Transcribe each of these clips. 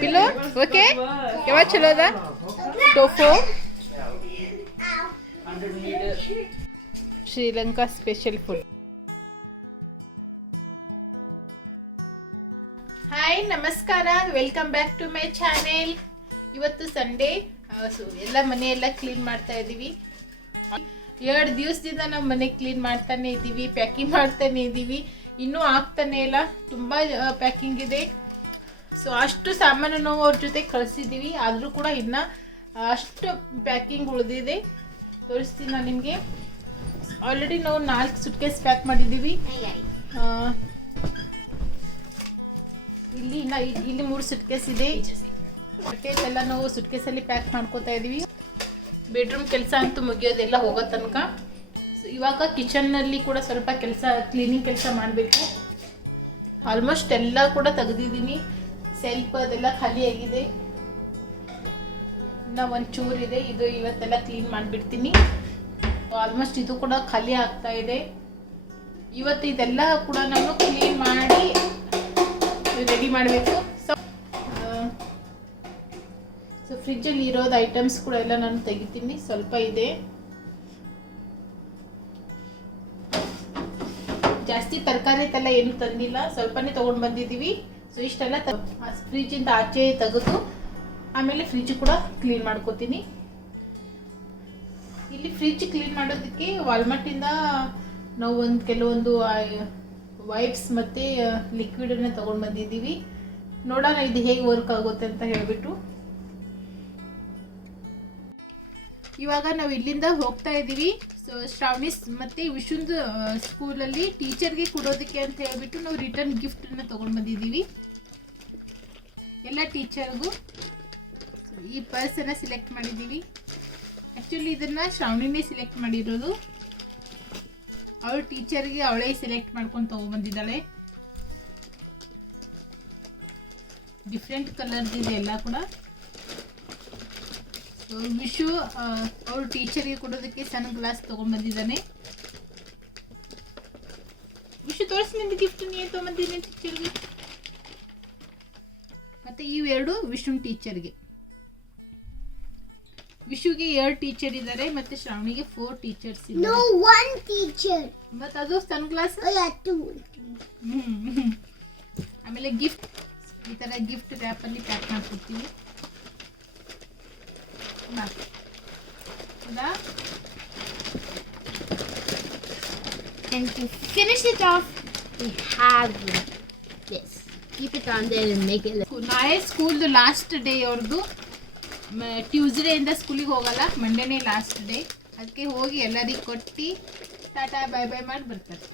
Pill okay ಯಾವ ಚಲೋ ಅದ tofu Sri Lanka special food. Hi ನಮಸ್ಕಾರ, welcome back to my channel. ಇವತ್ತು ಸಂಡೇ, ಎಲ್ಲ ಮನೆ ಎಲ್ಲ ಕ್ಲೀನ್ ಮಾಡ್ತಾ ಇದೀವಿ. 2 ದಿವಸದಿಂದ ನಾವು ಮನೆ ಕ್ಲೀನ್ ಮಾಡ್ತಾನೆ ಇದೀವಿ, ಪ್ಯಾಕಿಂಗ್ ಮಾಡ್ತಾನೆ ಇದೀವಿ. ಇನ್ನೂ ಆಗ್ತಾನೆ ಇಲ್ಲ, ತುಂಬಾ ಪ್ಯಾಕಿಂಗ್ ಇದೆ. ಸೊ ಅಷ್ಟು ಸಾಮಾನು ನಾವು ಅವ್ರ ಜೊತೆ ಕಳಿಸಿದೀವಿ, ಆದ್ರೂ ಕೂಡ ಇನ್ನ ಅಷ್ಟು ಪ್ಯಾಕಿಂಗ್ ಉಳಿದಿದೆ. ತೋರಿಸ್ತೀನಿ ನಾನು ನಿಮ್ಗೆ. ಆಲ್ರೆಡಿ ನಾವು 4 ಸುಟ್ಕೇಸ್ ಪ್ಯಾಕ್ ಮಾಡಿದೀವಿ. ಇಲ್ಲಿ 3 ಸುಟ್ಕೇಸ್ ಇದೆ. ಎಲ್ಲ ನಾವು ಸುಟ್ಕೇಸ್ ಅಲ್ಲಿ ಪ್ಯಾಕ್ ಮಾಡ್ಕೋತಾ ಇದೀವಿ. ಬೆಡ್ರೂಮ್ ಕೆಲಸ ಅಂತೂ ಮುಗಿಯೋದೆಲ್ಲ ಹೋಗೋ ತನಕ. ಇವಾಗ ಕಿಚನ್ ನಲ್ಲಿ ಕೂಡ ಸ್ವಲ್ಪ ಕೆಲಸ, ಕ್ಲೀನಿಂಗ್ ಕೆಲಸ ಮಾಡಬೇಕು. ಆಲ್ಮೋಸ್ಟ್ ಎಲ್ಲ ಕೂಡ ತೆಗೆದಿದ್ದೀನಿ. ಸೆಲ್ಫ್ ಅದೆಲ್ಲ ಖಾಲಿ ಆಗಿದೆ, ಇನ್ನ ಒಂಚೂರು ಇದೆ. ಇದು ಇವತ್ತೆಲ್ಲ ಕ್ಲೀನ್ ಮಾಡಿಬಿಡ್ತೀನಿ. ಆಲ್ಮೋಸ್ಟ್ ಇದು ಕೂಡ ಖಾಲಿ ಆಗ್ತಾ ಇದೆ. ಇವತ್ತು ಇದೆಲ್ಲ ಕೂಡ ನಾನು ಕ್ಲೀನ್ ಮಾಡಿ ರೆಡಿ ಮಾಡಬೇಕು. ಸೊ ಫ್ರಿಜ್ ಅಲ್ಲಿ ಇರೋದು ಐಟಮ್ಸ್ ಕೂಡ ಎಲ್ಲ ನಾನು ತೆಗಿತೀನಿ. ಸ್ವಲ್ಪ ಇದೆ, ಜಾಸ್ತಿ ತರಕಾರಿ ಎಲ್ಲ ಏನು ತಂದಿಲ್ಲ, ಸ್ವಲ್ಪನೇ ತಗೊಂಡ್ ಬಂದಿದೀವಿ. ಸೊ ಇಷ್ಟೆಲ್ಲ ಫ್ರಿಜ್ ಇಂದ ಆಚೆ ತೆಗೆದು ಆಮೇಲೆ ಫ್ರಿಜ್ ಕೂಡ ಕ್ಲೀನ್ ಮಾಡ್ಕೋತೀನಿ. ಇಲ್ಲಿ ಫ್ರಿಜ್ ಕ್ಲೀನ್ ಮಾಡೋದಕ್ಕೆ ವಾಲ್ಮಾರ್ಟ್ ಇಂದ ನಾವು ಕೆಲವೊಂದು ವೈಪ್ಸ್ ಮತ್ತೆ ಲಿಕ್ವಿಡ್ ಅನ್ನ ತಗೊಂಡ್ ಬಂದಿದ್ದೀವಿ. ನೋಡೋಣ ಇದು ಹೇಗೆ ವರ್ಕ್ ಆಗುತ್ತೆ ಅಂತ ಹೇಳ್ಬಿಟ್ಟು. ಇವಾಗ ನಾವು ಇಲ್ಲಿಂದ ಹೋಗ್ತಾ ಇದೀವಿ. ಸೊ ಶ್ರಾವಣಿ ಮತ್ತೆ ವಿಶುಂದ್ ಸ್ಕೂಲಲ್ಲಿ ಟೀಚರ್ಗೆ ಕೊಡೋದಕ್ಕೆ ಅಂತ ಹೇಳ್ಬಿಟ್ಟು ನಾವು ರಿಟರ್ನ್ ಗಿಫ್ಟ್ ಅನ್ನ ತಗೊಂಡ್ ಬಂದಿದ್ದೀವಿ ಎಲ್ಲ ಟೀಚರ್ಗೂ. ಈ ಪರ್ಸ್ ಅನ್ನ ಸೆಲೆಕ್ಟ್ ಮಾಡಿದೀವಿ. ಆಕ್ಚುಲಿ ಇದನ್ನ ಶ್ರಾವಣಿನೇ ಸೆಲೆಕ್ಟ್ ಮಾಡಿರೋದು. ಅವಳ ಟೀಚರ್ಗೆ ಅವಳೇ ಸೆಲೆಕ್ಟ್ ಮಾಡ್ಕೊಂಡು ತಗೊಂಡ್ಬಂದಿದ್ದಾಳೆ. ಡಿಫ್ರೆಂಟ್ ಕಲರ್ಸ್ ಇದೆ ಎಲ್ಲ ಕೂಡ. ಸೊ ವಿಶು ಅವ್ರ ಟೀಚರ್ಗೆ ಕೊಡೋದಕ್ಕೆ ಸನ್ ಗ್ಲಾಸ್ ತಗೊಂಡ್ಬಂದಿದ್ದಾನೆ. ವಿಶು ತೋರಿಸಿ ನಿಂದು ಗಿಫ್ಟ್ ನೀನು ತಗೊಂಡ್ಬಂದಿದ್ದೀನಿ ಟೀಚರ್ಗೆ. ಮತ್ತೆ ಇವೆರಡು ವಿಶುನ್ ಟೀಚರ್ಗೆ. ವಿಶುಗೆ 2 ಟೀಚರ್ ಇದ್ದಾರೆ, ಮತ್ತೆ ಶ್ರಾವಣಿಗೆ 4 ಟೀಚರ್ಸ್ ಇದ್ದಾರೆ. No, 1 teacher. ಮತ್ತೆ ಅದು ಸನ್ ಗ್ಲಾಸ್. Oh yeah, 2. ಆಮೇಲೆ ಗಿಫ್ಟ್ ಈ ತರ ಗಿಫ್ಟ್ ರ್ಯಾಪ್ ಅಲ್ಲಿ ಪ್ಯಾಕ್ ಮಾಡ್ಕೊಡ್ತೀವಿ. And to finish it off, we have this. Keep it on there and make it. ನಾಳೆ ಸ್ಕೂಲ್ದು ಲಾಸ್ಟ್ ಡೇ ಅವ್ರದ್ದು. ಟ್ಯೂಸ್ಡೇ ಇಂದ ಸ್ಕೂಲಿಗೆ ಹೋಗಲ್ಲ, ಮಂಡೇನೇ ಲಾಸ್ಟ್ ಡೇ. ಅದಕ್ಕೆ ಹೋಗಿ ಎಲ್ಲರಿಗೂ ಕೊಟ್ಟು ಟಾಟಾ ಬೈ ಬೈ ಮಾಡಿ ಬರ್ತಾರೆ.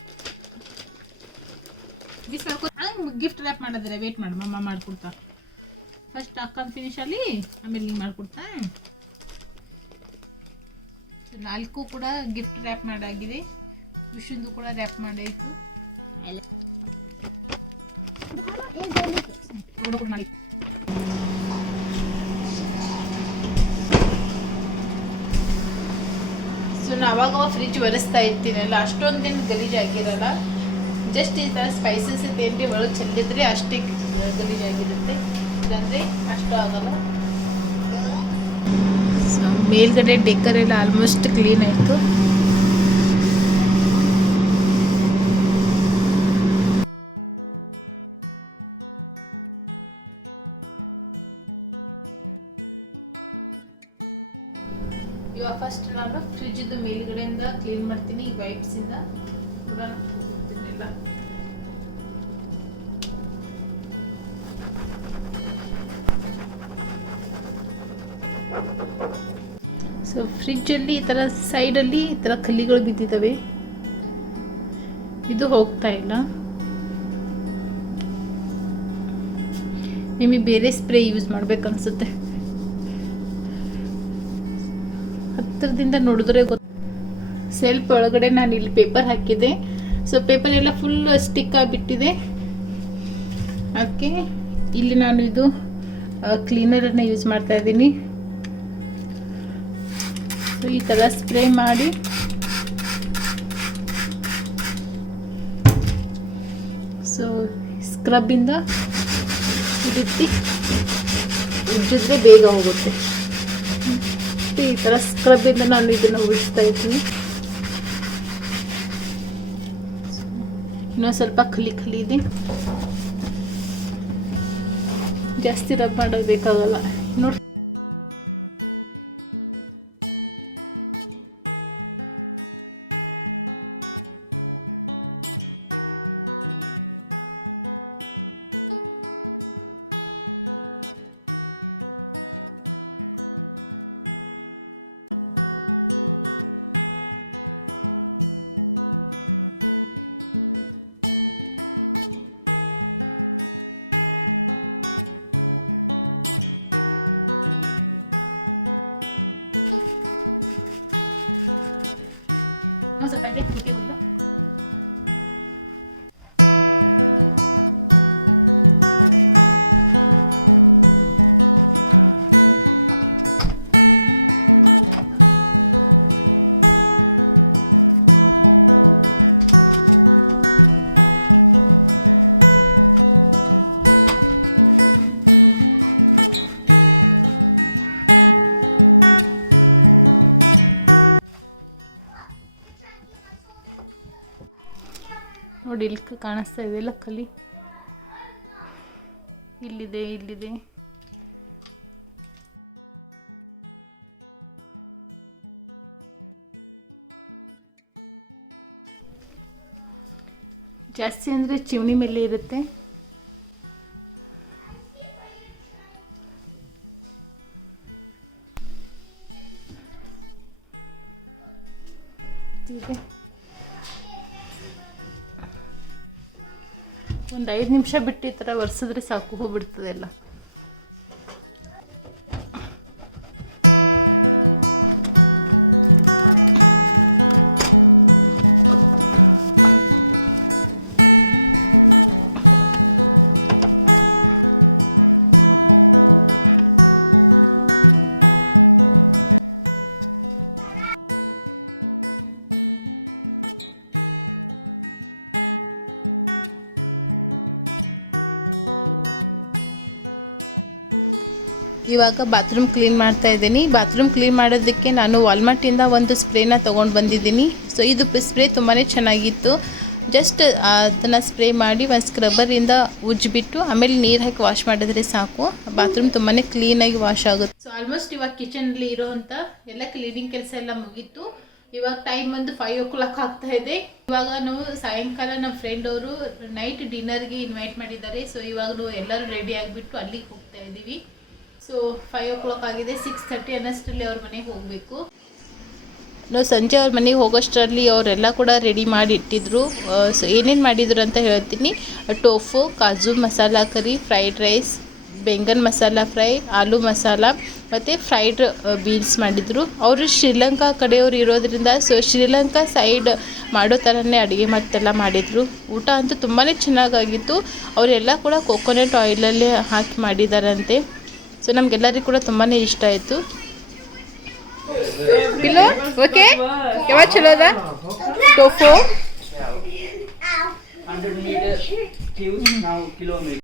ಮಿಸ್ ಮಾಡ್ಕೊಂಡು ಗಿಫ್ಟ್ ರ್ಯಾಪ್ ಮಾಡಿದ್ರೆ ವೇಟ್ ಮಾಡಿ, ಮಮ್ಮ ಮಾಡ್ಕೊಡ್ತಾ. ಫಸ್ಟ್ ಅಕ್ಕನ ಫಿನಿಶ್ ಅಲ್ಲಿ, ಆಮೇಲೆ ನೀವು ಮಾಡ್ಕೊಡ್ತಾ. 4 ಕೂಡ ಗಿಫ್ಟ್ ರ್ಯಾಪ್ ಮಾಡಾಗಿದೆ. ವಿಶುಂದು ಕೂಡ ರ್ಯಾಪ್ ಮಾಡಾಯಿತು. ಸೊ ನಾವಾಗ ಫ್ರಿಜ್ ಒರೆಸ್ತಾ ಇರ್ತೀನಲ್ಲ, ಅಷ್ಟೊಂದೇನು ಗಲೀಜಾಗಿರಲ್ಲ. ಜಸ್ಟ್ ಈ ಥರ ಸ್ಪೈಸಸ್ ಏನ್ರಿ ಒಳಗೆ ಚೆಲ್ಲಿದ್ರೆ ಅಷ್ಟೇ ಗಲೀಜಾಗಿರುತ್ತೆ, ಇಲ್ಲಾಂದರೆ ಅಷ್ಟು ಆಗಲ್ಲ. ಸೊ ಮೇಲ್ಗಡೆ ಡೆಕ್ಕರ್ ಎಲ್ಲ ಆಲ್ಮೋಸ್ಟ್ ಕ್ಲೀನ್ ಆಯಿತು. ಇವಾಗ ಫಸ್ಟ್ ನಾನು ಫ್ರಿಜ್ ಇದ್ದ ಮೇಲ್ಗಡೆಯಿಂದ ಕ್ಲೀನ್ ಮಾಡ್ತೀನಿ ವೈಪ್ಸ್ ಇಂದ. ಸೊ ಫ್ರಿಜ್ ಅಲ್ಲಿ ಈ ತರ ಸೈಡ್ ಅಲ್ಲಿ ಈ ತರ ಕಲ್ಲಿಗಳು ಬಿದ್ದಿದ್ದಾವೆ, ಇದು ಹೋಗ್ತಾ ಇಲ್ಲ. ನಿಮಗೆ ಬೇರೆ ಸ್ಪ್ರೇ ಯೂಸ್ ಮಾಡ್ಬೇಕನ್ಸುತ್ತೆ. ಹತ್ತಿರದಿಂದ ನೋಡಿದ್ರೆ ಸೆಲ್ಫ್ ಒಳಗಡೆ ನಾನು ಇಲ್ಲಿ ಪೇಪರ್ ಹಾಕಿದ್ದೆ. ಸೊ ಪೇಪರ್ ಎಲ್ಲ ಫುಲ್ ಸ್ಟಿಕ್ ಆಗಿಬಿಟ್ಟಿದೆ. ಅದಕ್ಕೆ ಇಲ್ಲಿ ನಾನು ಇದು ಕ್ಲೀನರ್ ಅನ್ನ ಯೂಸ್ ಮಾಡ್ತಾ ಇದ್ದೀನಿ. ಈ ತರ ಸ್ಪ್ರೇ ಮಾಡಿ ಸೊ ಸ್ಕ್ರಬ್ ಇಂದ ಉಜ್ಜಿದ್ರೆ ಬೇಗ ಹೋಗುತ್ತೆ. ಈ ಥರ ಸ್ಕ್ರಬ್ಬಿಂದ ನಾನು ಇದನ್ನು ಉಜ್ತಾ ಇದ್ದೀನಿ. ಇನ್ನೊಂದು ಸ್ವಲ್ಪ ಖಲಿ ಇದೆ, ಜಾಸ್ತಿ ರಬ್ ಮಾಡೋದು ಬೇಕಾಗಲ್ಲ ನೋಡಿ. ನೋಡಿ ಇಲ್ಲಿ ಕಾಣಿಸ್ತಾ ಇದೆಯಲ್ಲ ಕಲಿ, ಇಲ್ಲಿದೆ. ಜಾಸ್ತಿ ಅಂದರೆ ಚಿಮಣಿ ಮೇಲೆ ಇರುತ್ತೆ. ಒಂದು 5 ನಿಮಿಷ ಬಿಟ್ಟು ಈ ಥರ ಒರೆಸಿದ್ರೆ ಸಾಕು, ಹೋಗ್ಬಿಡ್ತದೆ ಎಲ್ಲ. ಇವಾಗ ಬಾತ್ರೂಮ್ ಕ್ಲೀನ್ ಮಾಡ್ತಾ ಇದ್ದೀನಿ. ಬಾತ್ರೂಮ್ ಕ್ಲೀನ್ ಮಾಡೋದಕ್ಕೆ ನಾನು ವಾಲ್ಮಾರ್ಟಿಂದ ಒಂದು ಸ್ಪ್ರೇನ ತೊಗೊಂಡು ಬಂದಿದ್ದೀನಿ. ಸೊ ಇದು ಸ್ಪ್ರೇ ತುಂಬಾ ಚೆನ್ನಾಗಿತ್ತು. ಜಸ್ಟ್ ಅದನ್ನು ಸ್ಪ್ರೇ ಮಾಡಿ ಒಂದು ಸ್ಕ್ರಬ್ಬರಿಂದ ಉಜ್ಜಿಬಿಟ್ಟು ಆಮೇಲೆ ನೀರು ಹಾಕಿ ವಾಶ್ ಮಾಡಿದ್ರೆ ಸಾಕು, ಬಾತ್ರೂಮ್ ತುಂಬಾ ಕ್ಲೀನಾಗಿ ವಾಶ್ ಆಗುತ್ತೆ. ಸೊ ಆಲ್ಮೋಸ್ಟ್ ಇವಾಗ ಕಿಚನಲ್ಲಿ ಇರೋವಂಥ ಎಲ್ಲ ಕ್ಲೀನಿಂಗ್ ಕೆಲಸ ಎಲ್ಲ ಮುಗೀತು. ಇವಾಗ ಟೈಮ್ ಒಂದು 5 o'clock ಆಗ್ತಾ ಇದೆ. ಇವಾಗ ನಾವು ಸಾಯಂಕಾಲ ನಮ್ಮ ಫ್ರೆಂಡ್ ಅವರು ನೈಟ್ ಡಿನ್ನರ್ಗೆ ಇನ್ವೈಟ್ ಮಾಡಿದ್ದಾರೆ. ಸೊ ಇವಾಗ ನಾವು ಎಲ್ಲರೂ ರೆಡಿ ಆಗಿಬಿಟ್ಟು ಅಲ್ಲಿಗೆ ಹೋಗ್ತಾ ಇದ್ದೀವಿ. ಸೊ 5 o'clock ಆಗಿದೆ. 6:30 ಅನ್ನಷ್ಟರಲ್ಲಿ ಅವ್ರ ಮನೆಗೆ ಹೋಗಬೇಕು. ನಾವು ಸಂಜೆ ಅವ್ರ ಮನೆಗೆ ಹೋಗೋಷ್ಟರಲ್ಲಿ ಅವರೆಲ್ಲ ಕೂಡ ರೆಡಿ ಮಾಡಿ ಇಟ್ಟಿದ್ರು. ಸೊ ಏನೇನು ಮಾಡಿದ್ರು ಅಂತ ಹೇಳ್ತೀನಿ. ಟೋಫು, ಕಾಜು ಮಸಾಲ ಕರಿ, ಫ್ರೈಡ್ ರೈಸ್, ಬೆಂಗನ್ ಮಸಾಲ ಫ್ರೈ, ಆಲೂ ಮಸಾಲ ಮತ್ತು ಫ್ರೈಡ್ ಬೀನ್ಸ್ ಮಾಡಿದರು. ಅವರು ಶ್ರೀಲಂಕಾ ಕಡೆಯವರು ಇರೋದ್ರಿಂದ ಸೊ ಶ್ರೀಲಂಕಾ ಸೈಡ್ ಮಾಡೋ ಥರನೇ ಅಡುಗೆ ಮತ್ತೆಲ್ಲ ಮಾಡಿದರು. ಊಟ ಅಂತೂ ತುಂಬಾ ಚೆನ್ನಾಗಾಗಿತ್ತು. ಅವರೆಲ್ಲ ಕೂಡ ಕೋಕೋನಟ್ ಆಯಿಲಲ್ಲೇ ಹಾಕಿ ಮಾಡಿದಾರಂತೆ. ಸೊ ನಮಗೆಲ್ಲರಿಗೂ ಕೂಡ ತುಂಬಾ ಇಷ್ಟ ಆಯಿತು. ಪಿಲ್ಲೋ ಓಕೆ, ಯಾವಾಗ ಚಲೋ ಅದ ಟೋಫು? 100 meters, now kilometers.